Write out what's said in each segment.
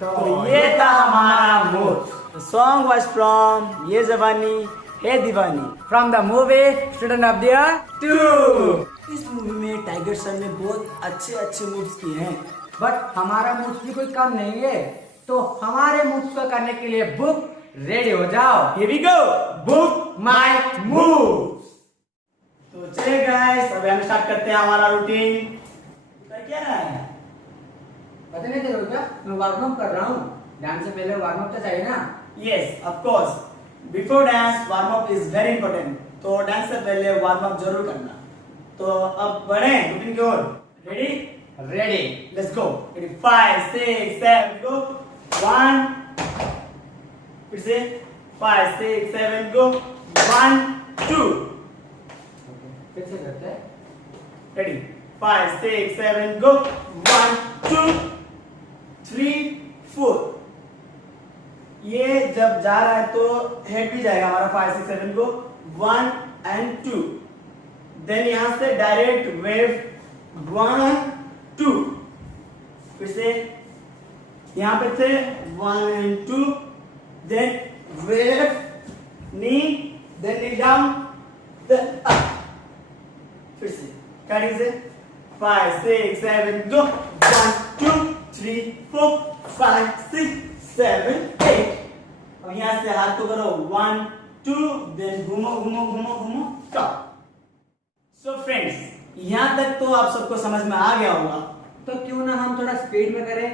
तो ये था हमारा mood. The song was from ये जवानी है दीवानी From the movie Student of the Year 2. इस मूवी में टाइगर सर ने बहुत अच्छे अच्छे मूव्स किए हैं। बट हमारा मूड भी कोई कम नहीं है, तो हमारे मूड को करने के लिए बुक रेडी हो जाओ। Here we go, book my moves। तो चलिए गाइस, अब हम स्टार्ट करते हैं हमारा रूटीन। क्या है? पता नहीं तेरे को क्या, मैं वार्म अप कर रहा हूँ। डांस से पहले वार्म अप तो चाहिए ना। Yes, of course. Before dance, warm up is very important. तो डांस से पहले वार्म अप जरूर करना। तो अब बढ़े रूटीन की ओर। Ready? Ready. Let's go. Ready? 5, 6, 7, go. 1. फिर से 5, 6, 7, go. 1, 2. फिर से करते हैं। Ready? 5, 6, 7, go. 1, 2, 3, 4. ये जब जा रहा है तो हेड भी जाएगा हमारा 5, 6, 7 को 1 and 2। देन यहां से डायरेक्ट वेव 1, 2। फिर से यहां पे थे 1 and 2। Then wave knee, then knee down, then up. फिर से कटिंग से 5, 6, 7 go 1, 2, 3, 4, 5, 6, 7, 8। और यहाँ से हाथ को करो 1, 2, देन घूमो घूमो घूमो घूमो स्टॉप। सो फ्रेंड्स, यहाँ तक तो आप सबको समझ में आ गया होगा। तो क्यों ना हम थोड़ा स्पीड में करें,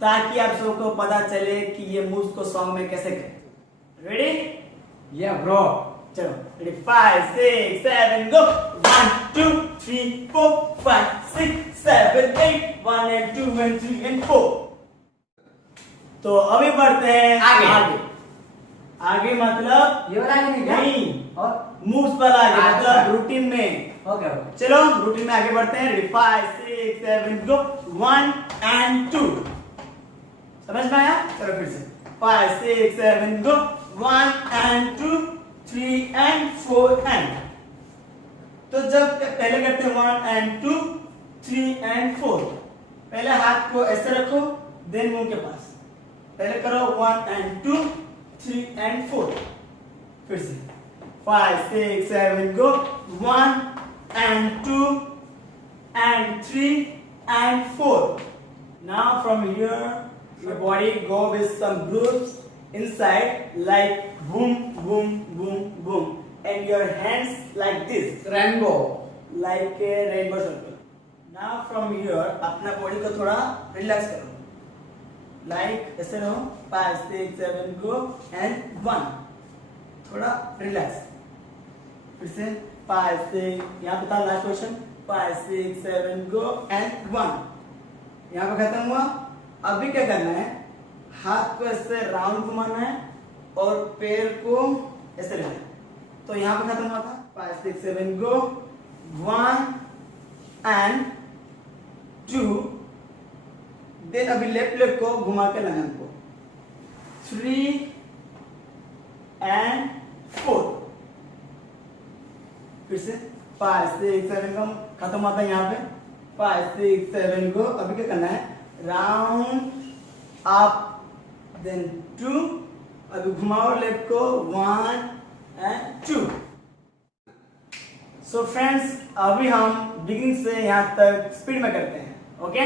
ताकि आप सबको पता चले कि ये मूव्स को सॉन्ग में कैसे करें। रेडी? या ब्रो। चलो ready? 5, 6, 7 go 1, 2, 3, 4, 5, 6, 7, 8 1 and 2 and 3 and 4। तो अभी बढ़ते हैं आगे। आगे मतलब ये वाला आगे नहीं क्या? नहीं, और मूव्स पर आगे अच्छा। मतलब रूटीन में। ओके। चलो रूटीन में आगे बढ़ते हैं। रेडी? 5, 6, 7 go 1 and 2। समझ में आया? चलो फिर से 5, 6, 7 go 1 and 2, 3 and 4 and। तो जब पहले करते हैं 1 and 2, 3 and 4। पहले हाथ को ऐसे रखो, देन मुंह के पास। पहले करो 1 and 2, 3 and 4। फिर से 5, 6, 7 go 1 and 2 and 3 and 4। Now from here your body go with some grooves inside like boom boom boom boom, and your hands like this, rainbow. like a rainbow circle। Now from here अपना body को थोड़ा relax करो, like ऐसे रहो। 5, 6, 7 go and 1। थोड़ा relax. फिर से 5, 6, यहाँ पे था लास्ट क्वेश्चन। 5, 6, 7 go and 1। यहाँ पे खत्म हुआ। अभी क्या करना है, हाथ को ऐसे राउंड घुमाना है और पैर को ऐसे लेना है। तो यहाँ पे खत्म हुआ था 5, 6, 7 go 1 and 2। देन अभी लेफ्ट लेग को घुमा के लगाना को 3 and 4। फिर से 5, 6, 7 का खत्म होता है यहाँ पे। 5, 6, 7 को अभी क्या करना है, राउंड अप देन 2। अभी घुमाओ लेग को 1 and 2। सो फ्रेंड्स, अभी हम बिगिनिंग से यहाँ तक स्पीड में करते हैं। Okay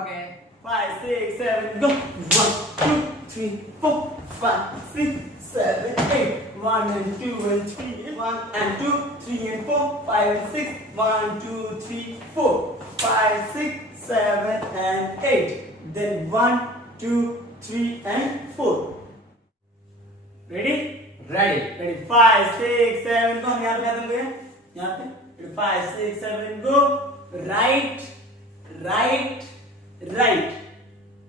okay. 5, 6, 7 go 1, 2, 3, 4, 5, 6, 7, 8 1 and 2 and 3 1 and 2, 3 and 4, 5 and 6 1, 2, 3, 4 5, 6, 7 and 8। then 1, 2, 3 and 4। ready? Ready. 5, 6, 7 को हम यहाँ पे खत्म करें। यहाँ पे 5, 6, 7 go राइट राइट राइट।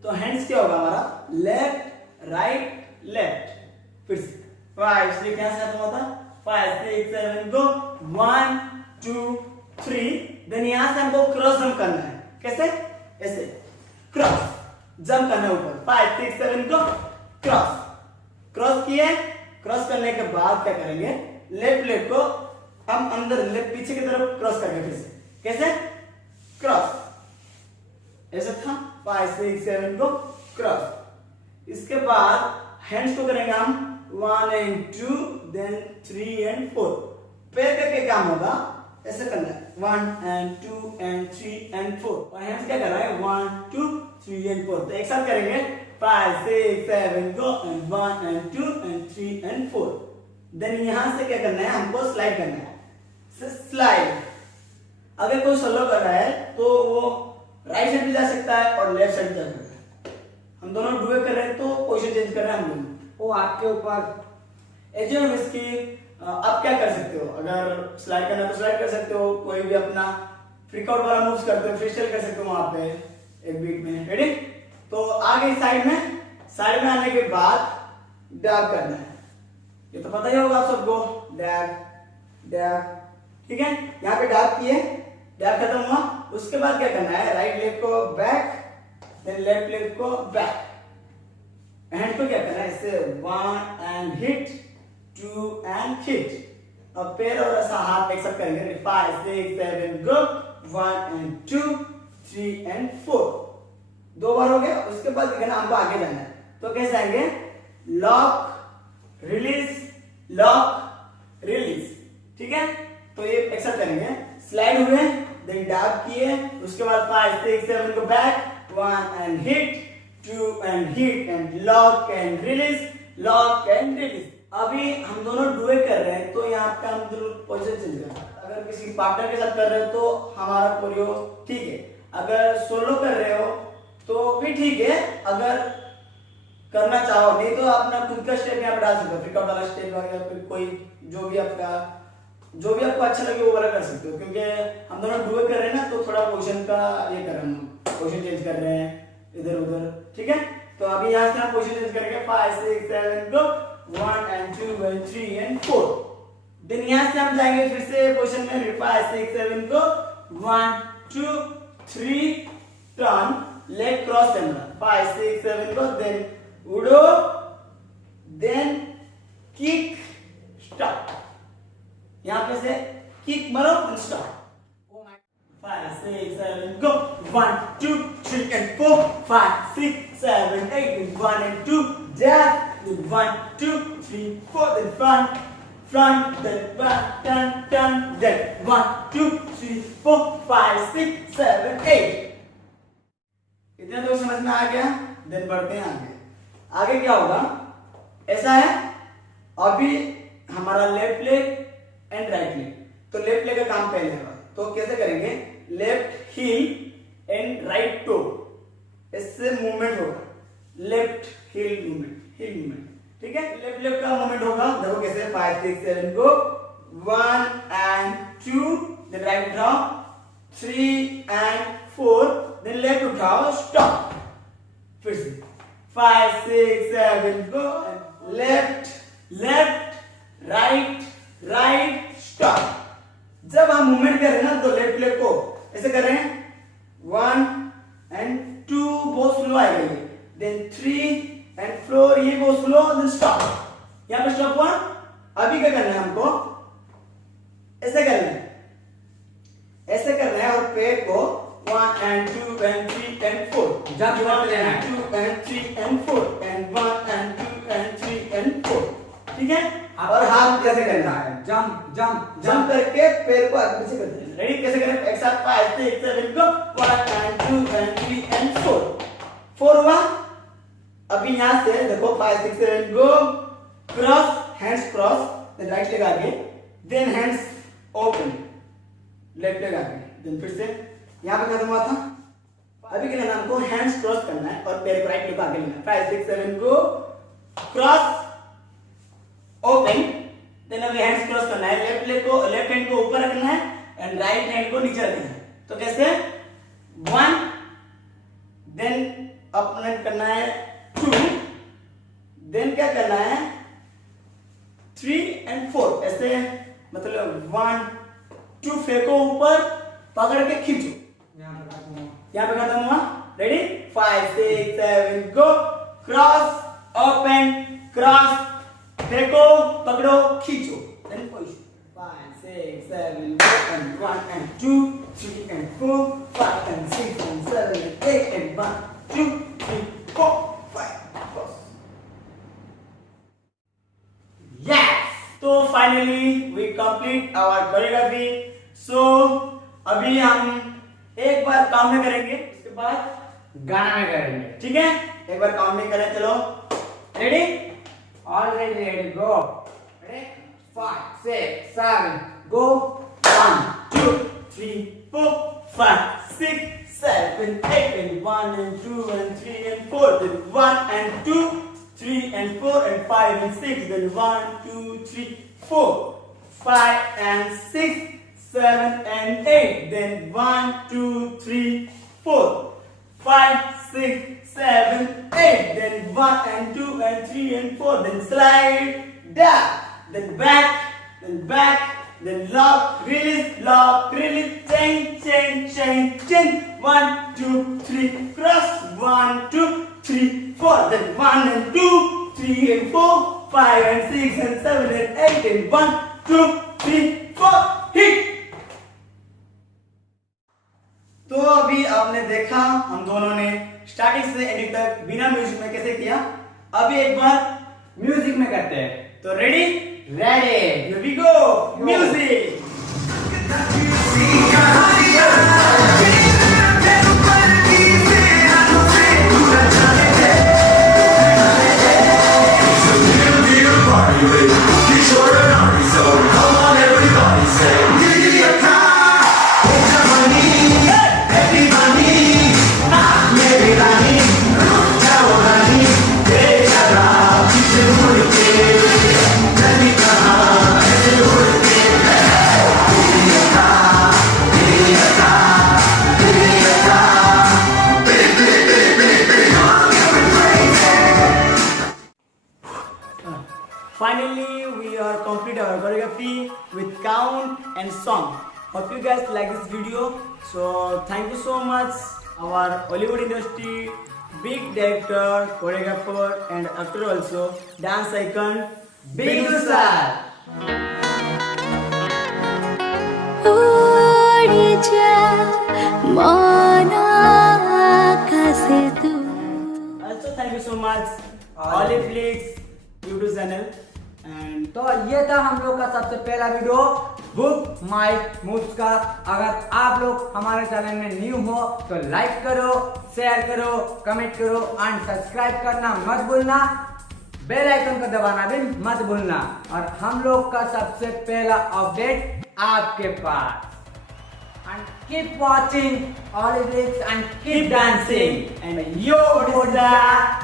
तो हैंड्स क्या होगा हमारा, लेफ्ट राइट लेफ्ट। फिर से 5, 6 यहाँ से खत्म होता। 5, 6, 7 go 1, 2, 3। देन यहाँ से हमको क्रॉस जंप करना है। कैसे? ऐसे क्रॉस जंप करना है ऊपर। 5, 6, 7 go क्रॉस। क्रॉस किए, क्रॉस करने के बाद क्या करेंगे, लेफ्ट लेग को हम अंदर लेफ्ट पीछे की तरफ क्रॉस करेंगे। फिर से कैसे? क्रॉस ऐसे था। 5, 6, 7 को क्रॉस। इसके बाद हैंड्स को करेंगे हम 1 and 2 then 3 and 4। पैर करके काम होगा ऐसे करना है 1 and 2 and 3 and 4 और हैंड्स क्या कर रहा है 1 2 3 and 4। तो एक साथ करेंगे 5 6 7 go and 1 and 2 and 3 and 4। Then यहां से क्या करना है हमको स्लाइड करना है। स्लाइड अगर कोई सोलो कर रहा है तो वो राइट साइड भी जा सकता है और लेफ्ट साइड भी जा सकता है। हम दोनों डुए कर रहे हैं तो पोजीशन चेंज कर रहे हैं हम दोनों, वो आपके ऊपर। एज्यूम इसकी आप क्या कर सकते हो, अगर स्लाइड करना है तो स्लाइड कर सकते हो, कोई भी अपना फ्रीकआउट वाला मूव्स करते हो फ्रीस्टाइल कर सकते हो वहां पे एक बीट में। रेडी? तो आगे साइड में आने के बाद डैब करना है, ये तो पता ही होगा आप सबको। डैब डैब, ठीक है। यहाँ पे डैब किए, डैब खत्म हुआ, उसके बाद क्या करना है राइट लेग को बैक देन लेफ्ट लेग को बैक। हैंड को क्या करना है ऐसे 1 and hit 2 and hit। अब पैर और ऐसा हाथ एक साथ करेंगे 5 6 7 go 1 and 2 3 and 4। 2 बार हो गया। उसके बाद क्या करना हमको आगे जाना है, तो कैसे आएंगे लॉक रिलीज, ठीक है। तो ये एक साथ करेंगे, स्लाइड हुए देन डैब किए, उसके बाद 5 6 7 को back 1 and hit 2 and hit and lock and release, lock and release। अभी हम दोनों डुए कर रहे हैं तो यहाँ पे हम दोनों पोजीशन चेंज कर रहे हैं। अगर किसी पार्टनर के साथ कर रहे हो तो हमारा कोरियो ठीक है, अगर सोलो कर रहे हो तो भी ठीक है, अगर करना चाहो, नहीं तो अपना खुद का स्टेप यहाँ पे डाल सकते हो, फ्रीकआउट वाला स्टेप या फिर कोई जो भी आपको अच्छा लगे वो वाला कर सकते हो। क्योंकि हम दोनों डुए कर रहे हैं ना तो थोड़ा पोजीशन का ये कर रहे हैं, पोजीशन चेंज कर रहे हैं इधर उधर, ठीक है। तो अभी यहाँ से हम पोजीशन चेंज करेंगे 5 6 7 go 1 and 2 and 3 and 4। Then यहाँ से हम जाएंगे फिर से पोजीशन में 5 6 7 go 1 2 3 टर्न लेग क्रॉस करना 5 6 7 go देन उड़ो देन किक स्टॉप। यहाँ पे से किक मारो then stop. 5 6 7 go 1 2 3 and 4 5 6 7 8 1 and 2 jab then 1 2 3 4 then front then back turn then 1 2 3 4 5 6 7 8। इतना तो समझ में आ गया। देन बढ़ते हैं आगे क्या होगा, ऐसा है अभी हमारा left leg and right leg. तो लेफ्ट लेग का काम पहले होगा, तो कैसे करेंगे left heel and right toe, इससे मूवमेंट होगा लेफ्ट हील मूवमेंट, ठीक है। लेफ्ट लेग का मूवमेंट होगा, देखो कैसे 5 6 7 go 1 and 2 देन राइट उठाओ 3 and 4 देन लेफ्ट उठाओ स्टॉप। फिर से 5 6 7 go लेफ्ट राइट स्टॉप। जब हम मूवमेंट कर रहे हैं ना तो लेफ्ट लेग को ऐसे कर रहे हैं 1 and 2 बहुत स्लो आएगा ये, देन 3 and 4 ये बहुत स्लो, देन स्टॉप। यहाँ पे स्टॉप हुआ। अभी क्या करना है हमको ऐसे करना है और पैर को 1 and 2 and 3 and 4 jump 1 and 2 and 3 and 4 and 1 and 2 and 3 and 4, ठीक है। और हाथ कैसे करना है जंप करके पैर को आगे पीछे करते हैं। रेडी? कैसे करें एक साथ 5 6 7 go 1 and 2 and 3 and 4 हुआ। अभी यहां से देखो 5 6 7 go cross, hands cross, then right leg आगे, then hands open, left leg आगे, देन फिर से यहां पे खत्म हुआ था। अभी क्या करना है हमको हैंड्स क्रॉस करना है और पैर को राइट लेग आगे लेना है। 5 6 7 go क्रॉस ओपन, देन अभी हैंड्स क्रॉस करना है, लेफ्ट हैंड को ऊपर रखना है एंड राइट हैंड को नीचे रखना है। तो कैसे 1 देन अपने करना है 2 देन क्या करना है 3 and 4 ऐसे, मतलब 1 2 फेंको ऊपर पकड़ के खींचो। यहाँ पे खत्म हुआ। Ready? 5 6 7 go cross open cross फेंको पकड़ो खींचो, then position 5 6 7 go and 1 and 2 3 and 4 5 and 6 and 7 and 8 and 1 2 3 4 5 cross finally we complete our choreography. So अभी हम एक बार काउंट में करेंगे, उसके बाद गाना में करेंगे। ठीक है, एक बार काउंट में करें। चलो ready, already ready, go. Ready, 5 6 7 go. 1 2 3 4 5 6 7 8 and 1 and 2 and 3 and 4 then 1 and 2 3 and 4 and 5 and 6 then 1 2 3 4 5 and 6 7 and 8 then 1 2 3 4 5 6 7 8 then 1 and 2 and 3 and 4 then slide down then back then lock release chain chain 1 2 3 cross 1 2 3 4 then 1 and 2 3 and 4 5 and 6 and 7 and 8 and 1 2 3 4 hit। तो अभी आपने देखा हम दोनों ने starting से ending तक बिना म्यूजिक में कैसे किया। अभी एक बार म्यूजिक में करते हैं। तो ready, ready, here we go, music। Finally, we are complete our choreography with count and song. Hope you guys like this video. So thank you so much, our Hollywood industry big director, choreographer, and actor also, dance icon, बिल्कुल sir. उड़ जा माना कैसे तू। Also thank you so much, Oliflix YouTube channel। And तो ये था हम लोग का सबसे पहला वीडियो बुक माय मूव्स का। अगर आप लोग हमारे चैनल में न्यू हो तो लाइक करो, शेयर करो, कमेंट करो एंड सब्सक्राइब करना मत भूलना, बेल आइकन को दबाना भी मत भूलना। और हम लोग का सबसे पहला अपडेट आपके पास। And keep watching Oliflix and keep dancing and yo, what is that?